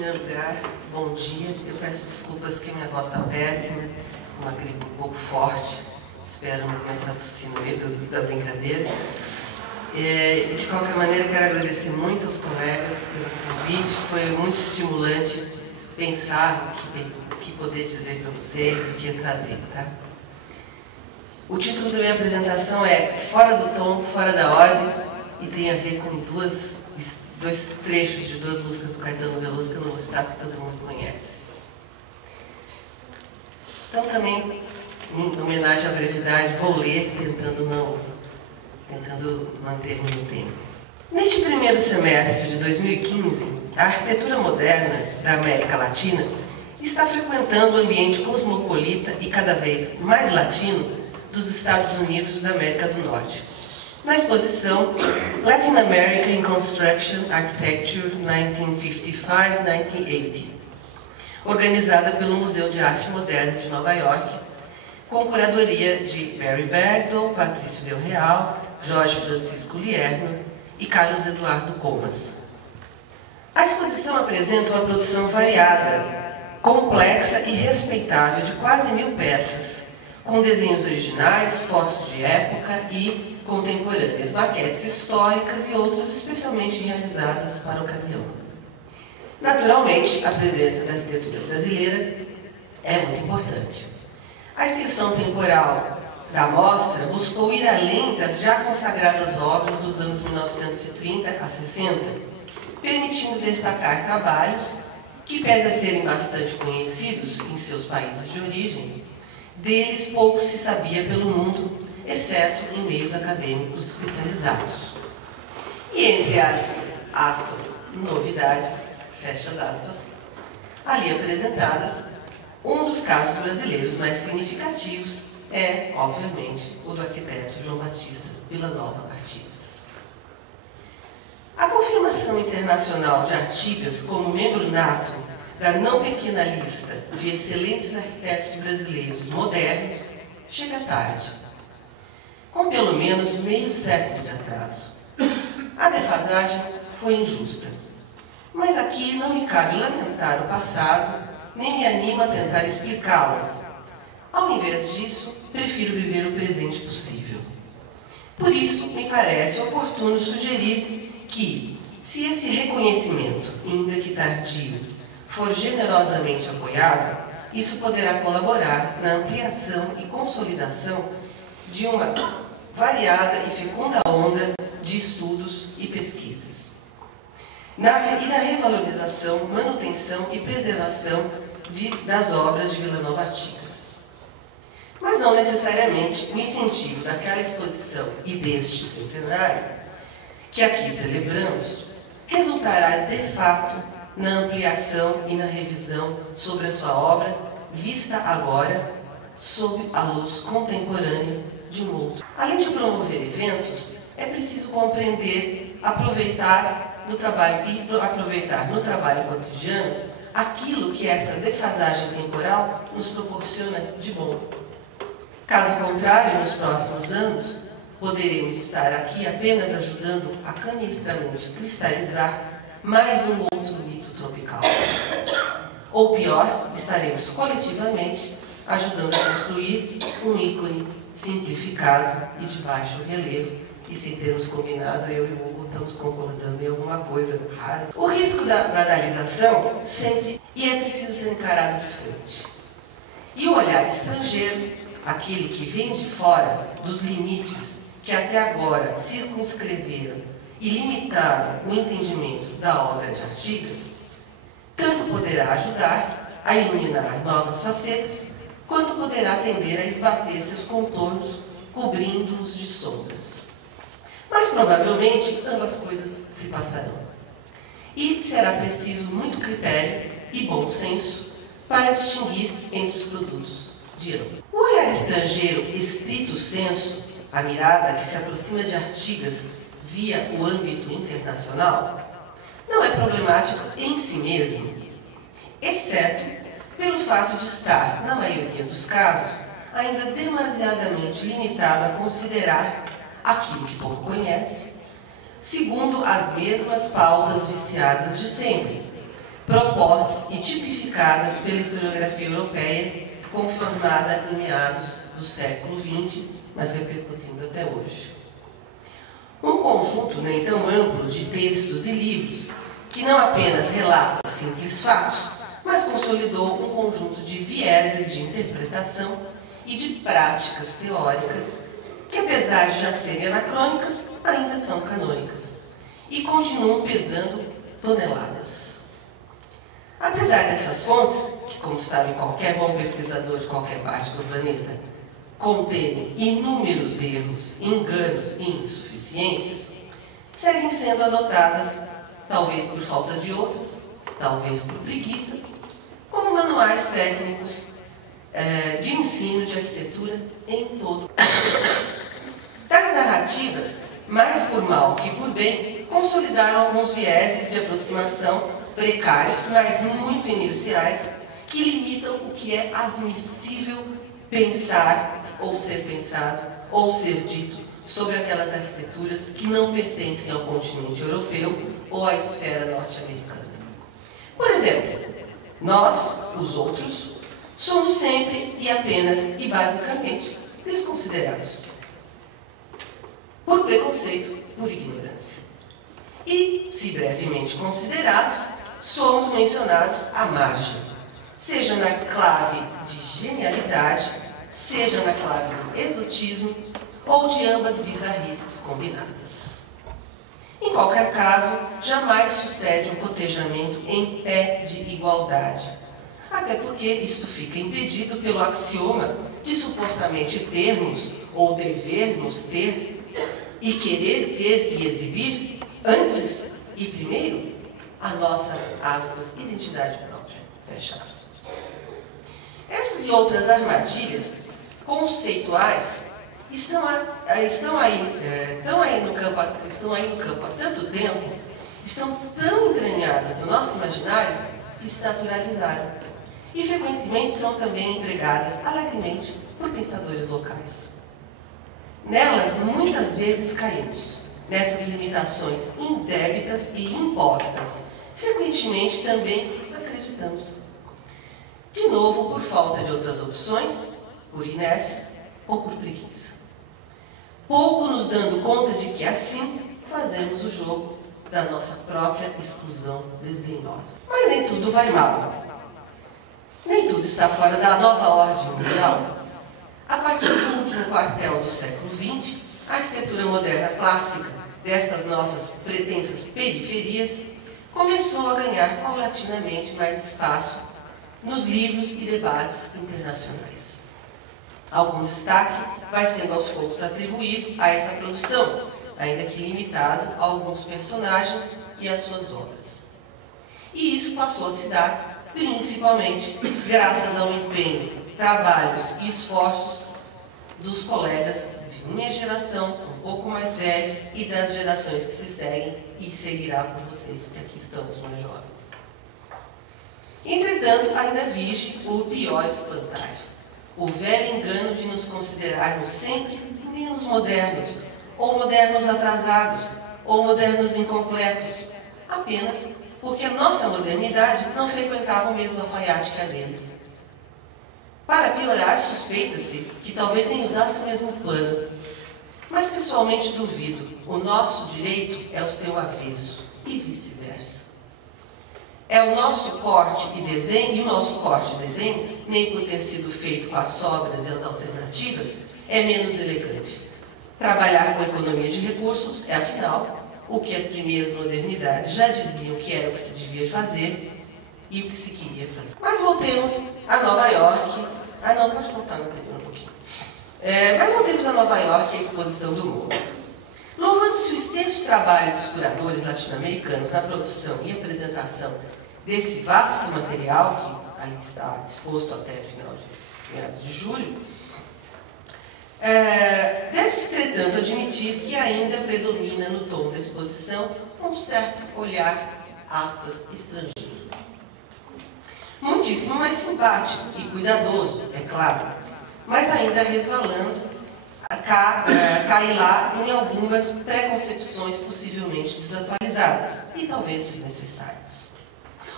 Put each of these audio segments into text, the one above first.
primeiro lugar, bom dia. Eu peço desculpas que minha voz está péssima, uma gripe um pouco forte. Espero não começar a tossir no meio da brincadeira. E, de qualquer maneira, quero agradecer muito aos colegas pelo convite. Foi muito estimulante pensar o que poder dizer para vocês, o que ia trazer, tá? O título da minha apresentação é Fora do Tom, Fora da Ordem, e tem a ver com dois trechos de duas músicas do Caetano Veloso que eu não vou citar porque todo mundo conhece. Então, também, em homenagem à brevidade, vou ler tentando manter-me no tempo. Neste primeiro semestre de 2015, a arquitetura moderna da América Latina está frequentando o ambiente cosmopolita e cada vez mais latino dos Estados Unidos da América do Norte. Na exposição Latin America in Construction Architecture 1955-1980, organizada pelo Museu de Arte Moderna de Nova York, com curadoria de Barry Bergdahl, Patrício Del Real, Jorge Francisco Lierno e Carlos Eduardo Comas. A exposição apresenta uma produção variada, complexa e respeitável de quase 1000 peças, com desenhos originais, fotos de época e contemporâneas, maquetes históricas e outras especialmente realizadas para a ocasião. Naturalmente, a presença da arquitetura brasileira é muito importante. A extensão temporal da mostra buscou ir além das já consagradas obras dos anos 1930 a 60, permitindo destacar trabalhos que, pese a serem bastante conhecidos em seus países de origem, deles pouco se sabia pelo mundo, exceto em meios acadêmicos especializados. E entre as aspas, novidades, fecha aspas, ali apresentadas, um dos casos brasileiros mais significativos é, obviamente, o do arquiteto João Batista Villanova Artigas. A confirmação internacional de Artigas como membro nato da não pequena lista de excelentes arquitetos brasileiros modernos chega tarde, com pelo menos meio século de atraso. A defasagem foi injusta, mas aqui não me cabe lamentar o passado, nem me anima a tentar explicá-lo. Ao invés disso, prefiro viver o presente possível. Por isso, me parece oportuno sugerir que, se esse reconhecimento, ainda que tardio, for generosamente apoiado, isso poderá colaborar na ampliação e consolidação de uma variada e fecunda onda de estudos e pesquisas. E na revalorização, manutenção e preservação das obras de Villanova Artigas. Mas não necessariamente o incentivo daquela exposição e deste centenário, que aqui celebramos, resultará de fato na ampliação e na revisão sobre a sua obra, vista agora sob a luz contemporânea de um outro. Além de promover eventos, é preciso compreender, aproveitar no trabalho cotidiano aquilo que essa defasagem temporal nos proporciona de bom. Caso contrário, nos próximos anos, poderemos estar aqui apenas ajudando a canistramente cristalizar mais um outro mito tropical. Ou pior, estaremos coletivamente ajudando a construir um ícone simplificado e de baixo relevo, e sem termos combinado, eu e o Hugo estamos concordando em alguma coisa rara. O risco da banalização sempre é preciso ser encarado de frente. E o olhar estrangeiro, aquele que vem de fora dos limites que até agora circunscreveram e limitaram o entendimento da obra de Artigas, tanto poderá ajudar a iluminar novas facetas, quanto poderá tender a esbater seus contornos, cobrindo-os de sombras. Mas provavelmente ambas coisas se passarão. E será preciso muito critério e bom senso para distinguir entre os produtos de ambos. O olhar estrangeiro estrito senso, a mirada que se aproxima de Artigas via o âmbito internacional, não é problemático em si mesmo, exceto pelo fato de estar, na maioria dos casos, ainda demasiadamente limitado a considerar aquilo que pouco conhece, segundo as mesmas pautas viciadas de sempre, propostas e tipificadas pela historiografia europeia, conformada em meados do século XX, mas repercutindo até hoje. Um conjunto nem tão amplo de textos e livros que não apenas relata simples fatos, mas consolidou um conjunto de vieses de interpretação e de práticas teóricas que, apesar de já serem anacrônicas, ainda são canônicas e continuam pesando toneladas. Apesar dessas fontes, que, como sabe qualquer bom pesquisador de qualquer parte do planeta, conterem inúmeros erros, enganos e insuficiências, seguem sendo adotadas, talvez por falta de outras, talvez por preguiça, como manuais técnicos de ensino de arquitetura em todo o mundo. Tais narrativas, mais por mal que por bem, consolidaram alguns vieses de aproximação precários, mas muito iniciais, que limitam o que é admissível pensar, ou ser pensado, ou ser dito sobre aquelas arquiteturas que não pertencem ao continente europeu ou à esfera norte-americana. Por exemplo, nós, os outros, somos sempre e apenas e basicamente desconsiderados por preconceito, por ignorância. E, se brevemente considerados, somos mencionados à margem, seja na clave de genialidade, seja na clave do exotismo ou de ambas bizarrices combinadas. Em qualquer caso, jamais sucede um cotejamento em pé de igualdade, até porque isto fica impedido pelo axioma de supostamente termos ou devermos ter e querer ter e exibir antes e primeiro a nossa, aspas, identidade própria, fecha aspas. Essas e outras armadilhas conceituais estão aí no campo há tanto tempo, estão tão entranhadas no nosso imaginário que se naturalizaram e frequentemente são também empregadas alegremente por pensadores locais. Nelas, muitas vezes caímos, nessas limitações indébitas e impostas. Frequentemente também acreditamos. De novo, por falta de outras opções, por inércia ou por preguiça. Pouco nos dando conta de que assim fazemos o jogo da nossa própria exclusão desdenhosa. Mas nem tudo vai mal. Nem tudo está fora da nova ordem mundial. A partir do último quartel do século XX, a arquitetura moderna clássica destas nossas pretensas periferias começou a ganhar paulatinamente mais espaço nos livros e debates internacionais. Algum destaque vai sendo aos poucos atribuído a essa produção, ainda que limitado a alguns personagens e às suas obras. E isso passou a se dar principalmente graças ao empenho, trabalhos e esforços dos colegas de minha geração, um pouco mais velha, e das gerações que se seguem e seguirá por vocês, que aqui estamos mais jovens. Entretanto, ainda vige o pior espantalho, o velho engano de nos considerarmos sempre menos modernos, ou modernos atrasados, ou modernos incompletos, apenas porque a nossa modernidade não frequentava o mesmo alfaiate que a deles. Para piorar, suspeita-se que talvez nem usasse o mesmo plano. Mas pessoalmente duvido, o nosso direito é o seu avesso, e vice-versa. É o nosso corte e desenho, e o nosso corte e desenho, nem por ter sido feito com as sobras e as alternativas, é menos elegante. Trabalhar com economia de recursos é, afinal, o que as primeiras modernidades já diziam que era o que se devia fazer e o que se queria fazer. Mas voltemos a Nova York. Ah, não, pode voltar no anterior um pouquinho. Mas voltemos a Nova York e a exposição do mundo. Louvando-se o extenso trabalho dos curadores latino-americanos na produção e apresentação desse vasto material, que aí está exposto até final de meados de julho, deve-se, entretanto, admitir que ainda predomina no tom da exposição um certo olhar, aspas, estrangeiro. Muitíssimo mais simpático e cuidadoso, é claro, mas ainda resvalando cai lá em algumas preconcepções possivelmente desatualizadas e talvez desnecessárias.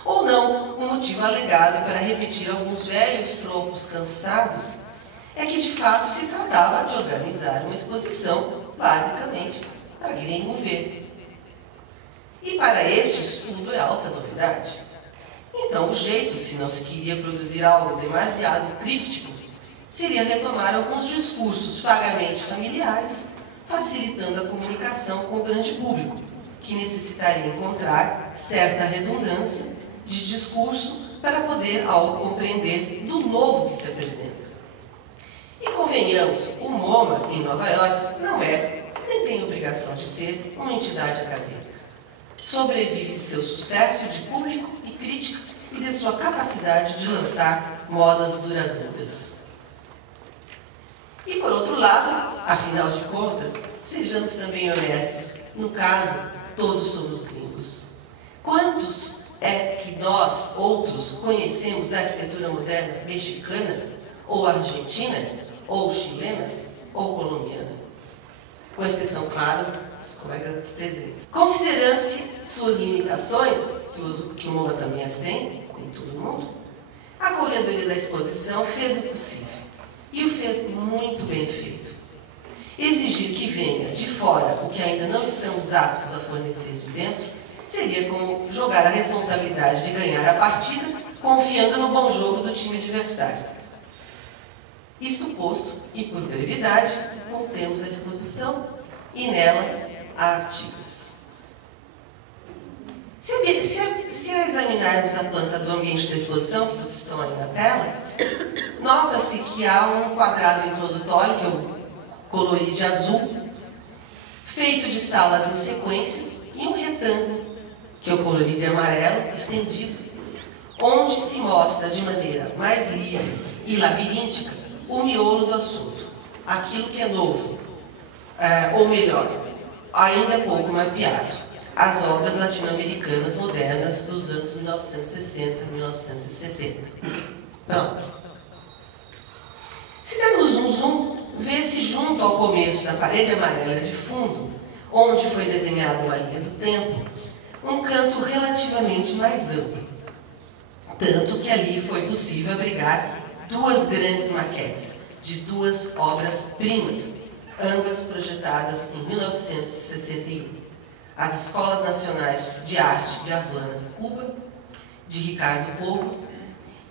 Ou não motivo alegado para repetir alguns velhos tropos cansados é que, de fato, se tratava de organizar uma exposição, basicamente, para gringo ver. E para estes, tudo é alta novidade. Então, o jeito, se não se queria produzir algo demasiado críptico, seria retomar alguns discursos vagamente familiares, facilitando a comunicação com o grande público, que necessitaria encontrar certa redundância de discurso para poder algo compreender do novo que se apresenta. E convenhamos, o MoMA, em Nova York, não é, nem tem obrigação de ser, uma entidade acadêmica. Sobrevive de seu sucesso de público e crítica e de sua capacidade de lançar modas duradouras. E por outro lado, afinal de contas, sejamos também honestos, no caso, todos somos gringos. Quantos é que nós, outros, conhecemos da arquitetura moderna mexicana, ou argentina, ou chilena, ou colombiana? Com exceção, claro, dos colegas presentes. Considerando-se suas limitações, que o MoMA também as tem, em todo mundo, a curadoria da exposição fez o possível. E o fez muito bem feito. Exigir que venha de fora o que ainda não estamos aptos a fornecer de dentro seria como jogar a responsabilidade de ganhar a partida confiando no bom jogo do time adversário. Isto posto, e por brevidade, montemos a exposição e nela há artigos. Se examinarmos a planta do ambiente da exposição, que vocês estão aí na tela, nota-se que há um quadrado introdutório, que eu colori de azul, feito de salas em sequências, e um retângulo, que eu colori de amarelo, estendido, onde se mostra de maneira mais livre e labiríntica o miolo do assunto, aquilo que é novo, ou melhor, ainda pouco mapeado, as obras latino-americanas modernas dos anos 1960 e 1970. Próximo. Se dermos um zoom, vê-se junto ao começo da parede amarela de fundo, onde foi desenhada uma linha do tempo, um canto relativamente mais amplo. Tanto que ali foi possível abrigar duas grandes maquetes de duas obras-primas, ambas projetadas em 1961. As Escolas Nacionais de Arte de Havana, Cuba, de Ricardo Porro,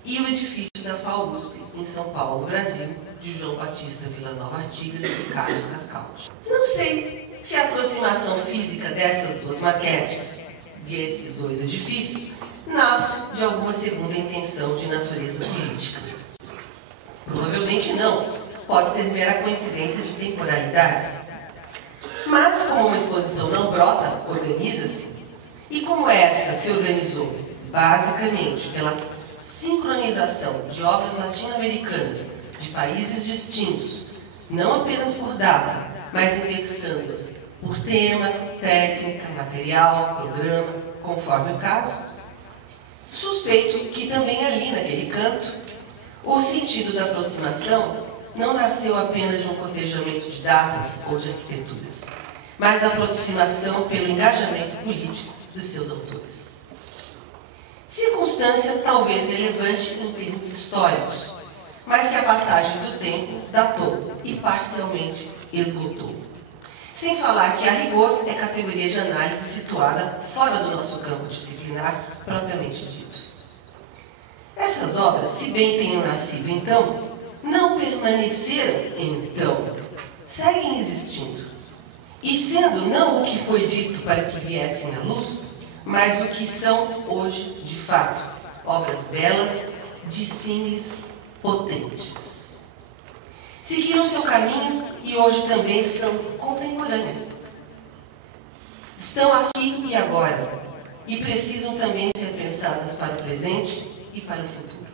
e o edifício da FAUSP, em São Paulo, Brasil, de João Batista Villanova Artigas e Carlos Cascaldi. Não sei se a aproximação física dessas duas maquetes, desses dois edifícios, nasce de alguma segunda intenção de natureza política. Provavelmente não, pode ser mera coincidência de temporalidades. Mas, como uma exposição não brota, organiza-se, e como esta se organizou, basicamente, pela sincronização de obras latino-americanas de países distintos, não apenas por data, mas indexando-as por tema, técnica, material, programa, conforme o caso, suspeito que também ali, naquele canto, o sentido da aproximação não nasceu apenas de um cotejamento de datas ou de arquiteturas, mas da aproximação pelo engajamento político dos seus autores. Circunstância talvez relevante em termos históricos, mas que a passagem do tempo datou e parcialmente esgotou. Sem falar que, a rigor, é categoria de análise situada fora do nosso campo disciplinar propriamente dito. Essas obras, se bem tenham nascido então, não permaneceram então, seguem existindo. E sendo não o que foi dito para que viessem à luz, mas o que são hoje de fato, obras belas, dissímiles, potentes. Seguiram seu caminho e hoje também são contemporâneas. Estão aqui e agora, e precisam também ser pensadas para o presente e para o futuro.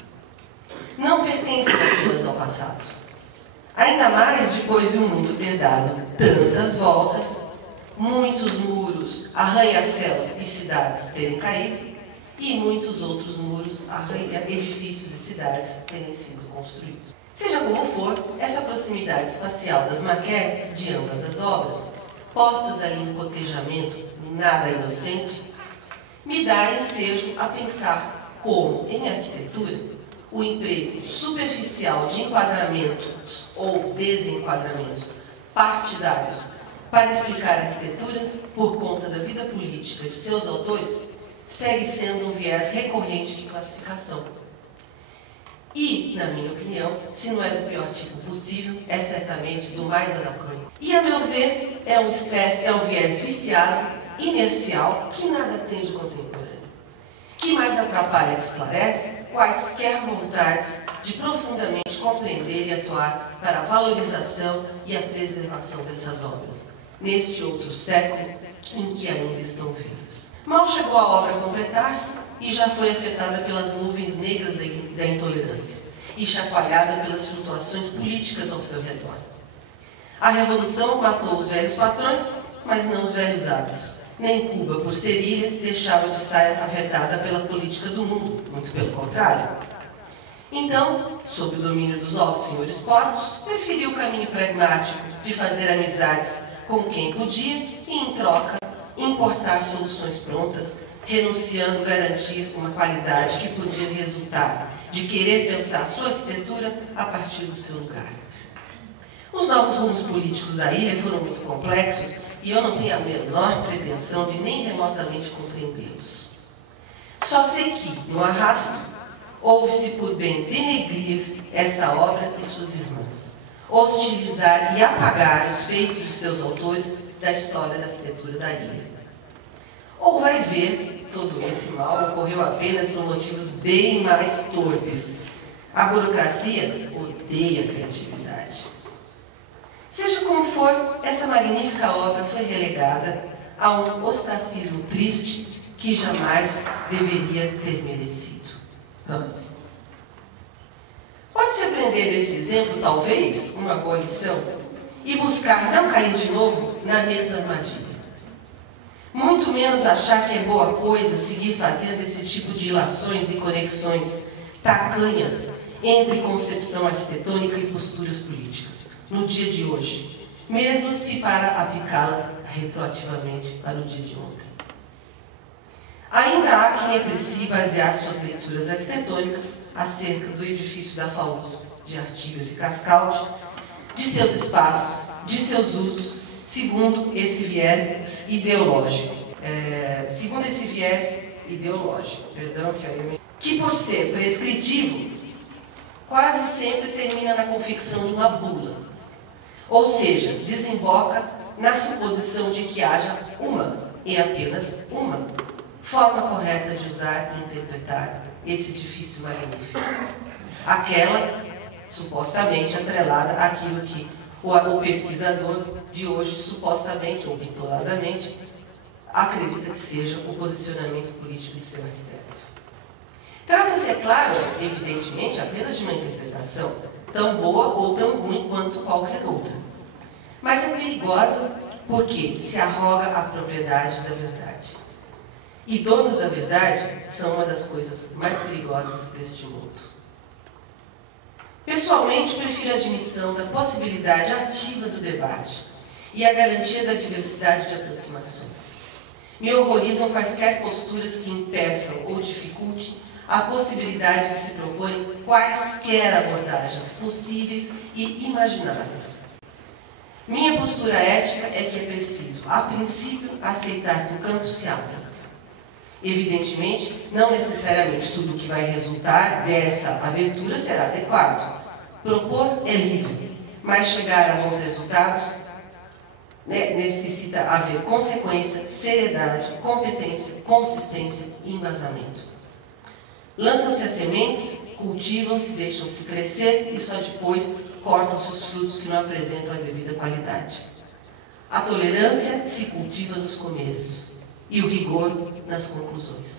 Não pertencem apenas ao passado. Ainda mais depois do mundo ter dado tantas voltas, muitos muros, arranha-céus e cidades terem caído, e muitos outros muros, edifícios e cidades terem sido construídos. Seja como for, essa proximidade espacial das maquetes de ambas as obras, postas ali em cotejamento nada inocente, me dá ensejo a pensar como, em arquitetura, o emprego superficial de enquadramentos ou desenquadramentos partidários para explicar arquiteturas por conta da vida política de seus autores segue sendo um viés recorrente de classificação. E, na minha opinião, se não é do pior tipo possível, é certamente do mais anacrônico. E, a meu ver, é um viés viciado, inercial, que nada tem de contemporâneo, que mais atrapalha que esclarece quaisquer vontades de profundamente compreender e atuar para a valorização e a preservação dessas obras, neste outro século em que ainda estão vivas. Mal chegou a obra a completar-se e já foi afetada pelas nuvens negras da intolerância e chacoalhada pelas flutuações políticas ao seu redor. A Revolução matou os velhos patrões, mas não os velhos hábitos. Nem Cuba, por ser ilha, deixava de estar afetada pela política do mundo, muito pelo contrário. Então, sob o domínio dos altos senhores porcos, preferiu o caminho pragmático de fazer amizades com quem podia e, em troca, importar soluções prontas, renunciando a garantir uma qualidade que podia resultar de querer pensar sua arquitetura a partir do seu lugar. Os novos rumos políticos da ilha foram muito complexos e eu não tenho a menor pretensão de nem remotamente compreendê-los. Só sei que, no arrasto, houve-se por bem denegrir essa obra e suas irmãs, hostilizar e apagar os feitos de seus autores da história da arquitetura da ilha. Ou vai ver, todo esse mal ocorreu apenas por motivos bem mais torpes. A burocracia odeia a criatividade. Seja como for, essa magnífica obra foi relegada a um ostracismo triste que jamais deveria ter merecido. Nossa. Pode-se aprender desse exemplo, talvez, uma boa lição, e buscar não cair de novo na mesma armadilha. Muito menos achar que é boa coisa seguir fazendo esse tipo de ilações e conexões tacanhas entre concepção arquitetônica e posturas políticas, no dia de hoje, mesmo se para aplicá-las retroativamente para o dia de ontem. Ainda há quem aprecie basear suas leituras arquitetônicas acerca do edifício da FAUSP, de Artigas e Cascaldi, de seus espaços, de seus usos, segundo esse viés ideológico. Que por ser prescritivo, quase sempre termina na confecção de uma bula. Ou seja, desemboca na suposição de que haja uma, e apenas uma, forma correta de usar e interpretar esse edifício magnífico. Aquela, supostamente, atrelada àquilo que o pesquisador de hoje, supostamente ou bitoladamente, acredita que seja o posicionamento político de seu arquiteto. Trata-se, é claro, evidentemente, apenas de uma interpretação, tão boa ou tão ruim quanto qualquer outra. Mas é perigosa porque se arroga a propriedade da verdade. E donos da verdade são uma das coisas mais perigosas deste mundo. Pessoalmente, prefiro a admissão da possibilidade ativa do debate e a garantia da diversidade de aproximações. Me horrorizam quaisquer posturas que impeçam ou dificultem a possibilidade de se proporem quaisquer abordagens possíveis e imagináveis. Minha postura ética é que é preciso, a princípio, aceitar que o campo se abre. Evidentemente, não necessariamente tudo o que vai resultar dessa abertura será adequado. Propor é livre, mas chegar a bons resultados necessita haver consequência, seriedade, competência, consistência e embasamento. Lançam-se as sementes, cultivam-se, deixam-se crescer e só depois cortam-se os frutos que não apresentam a devida qualidade. A tolerância se cultiva nos começos e o rigor nas conclusões,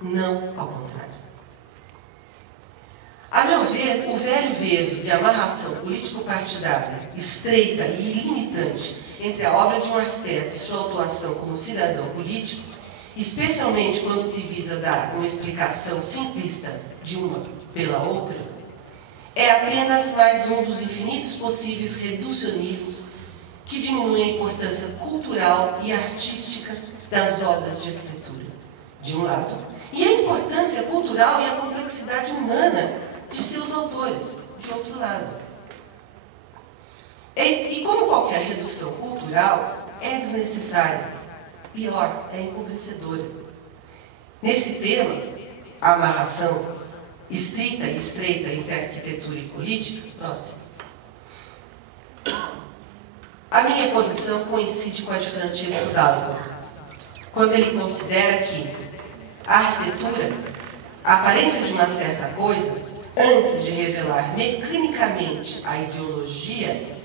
não ao contrário. A meu ver, o velho veso de amarração político-partidária, estreita e ilimitante entre a obra de um arquiteto e sua atuação como cidadão político, especialmente quando se visa dar uma explicação simplista de uma pela outra, é apenas mais um dos infinitos possíveis reducionismos que diminuem a importância cultural e artística das obras de arquitetura, de um lado, e a importância cultural cultural e a complexidade humana de seus autores, de outro lado. E como qualquer redução cultural, é desnecessária. Pior, é empobrecedora. Nesse tema, a amarração estrita e estreita entre arquitetura e política, próximo. A minha posição coincide com a de Francesco Dalton, quando ele considera que a arquitetura, a aparência de uma certa coisa, antes de revelar mecanicamente a ideologia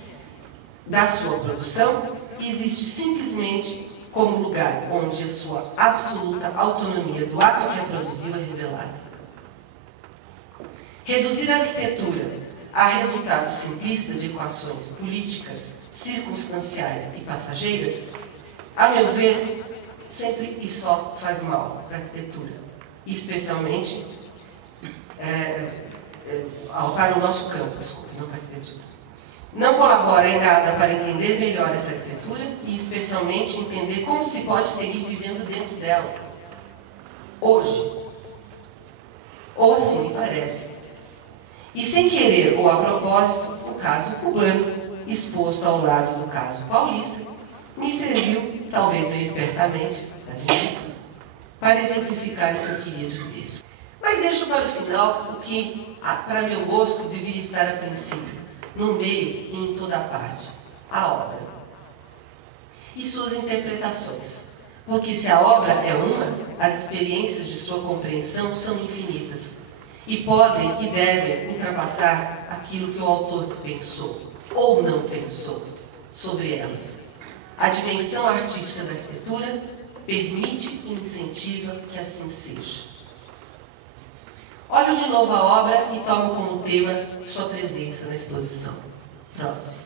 da sua produção, existe simplesmente como lugar onde a sua absoluta autonomia do ato que a produziu é revelada. Reduzir a arquitetura a resultado simplista de equações políticas, circunstanciais e passageiras, a meu ver, sempre e só faz mal para a arquitetura, e especialmente para o nosso campo, não para a arquitetura. Não colabora em nada para entender melhor essa arquitetura e, especialmente, entender como se pode seguir vivendo dentro dela, hoje. Ou assim me parece. E sem querer ou a propósito, o caso cubano, exposto ao lado do caso paulista, me serviu, talvez meio espertamente, para exemplificar o que eu queria dizer. Mas deixo para o final o que, para meu gosto, deveria estar a princípio, no meio e em toda a parte, a obra e suas interpretações. Porque se a obra é uma, as experiências de sua compreensão são infinitas e podem e devem ultrapassar aquilo que o autor pensou ou não pensou sobre elas. A dimensão artística da arquitetura permite e incentiva que assim seja. Olho de novo a obra e tomo como tema sua presença na exposição. Próximo.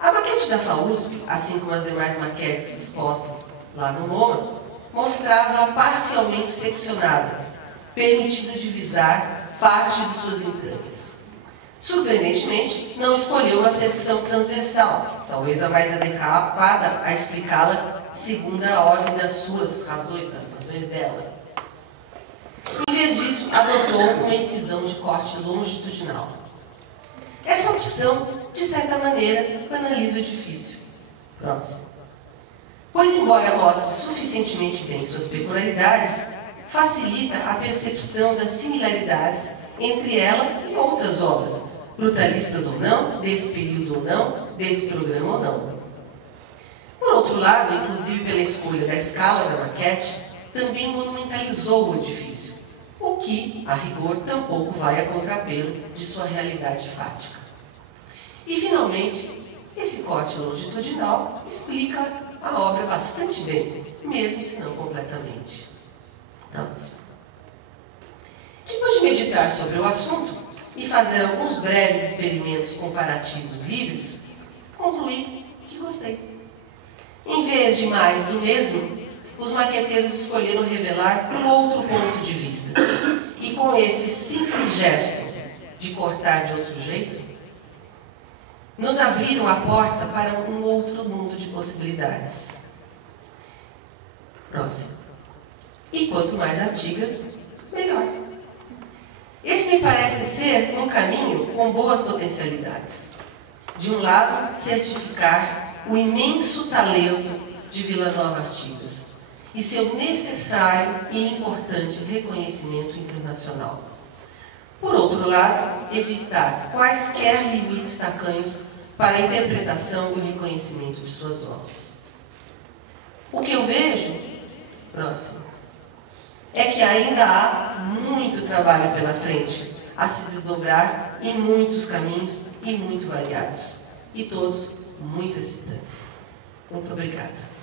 A maquete da FAUSP, assim como as demais maquetes expostas lá no MoMA, mostrava parcialmente seccionada, permitindo divisar parte de suas entranhas. Surpreendentemente, não escolheu uma secção transversal, talvez a mais adequada a explicá-la segundo a ordem das suas razões, das razões dela. Em vez disso, adotou uma incisão de corte longitudinal. Essa opção, de certa maneira, banaliza o edifício. Próximo. Pois, embora mostre suficientemente bem suas peculiaridades, facilita a percepção das similaridades entre ela e outras obras, brutalistas ou não, desse período ou não, desse programa ou não. Por outro lado, inclusive pela escolha da escala da maquete, também monumentalizou o edifício, o que, a rigor, tampouco vai a contrapelo de sua realidade fática. E, finalmente, esse corte longitudinal explica a obra bastante bem, mesmo se não completamente. Próximo. Depois de meditar sobre o assunto e fazer alguns breves experimentos comparativos livres, concluí que gostei. Em vez de mais do mesmo, os maqueteiros escolheram revelar um outro ponto de vista. E com esse simples gesto de cortar de outro jeito, nos abriram a porta para um outro mundo de possibilidades. Próximo. E quanto mais antigas, melhor. Esse me parece ser um caminho com boas potencialidades. De um lado, certificar o imenso talento de Vila Nova Artigas e seu necessário e importante reconhecimento internacional. Por outro lado, evitar quaisquer limites tacanhos para a interpretação e o reconhecimento de suas obras. O que eu vejo, próximo, é que ainda há muito trabalho pela frente a se desdobrar em muitos caminhos e muito variados, e todos muito excitantes. Muito obrigada.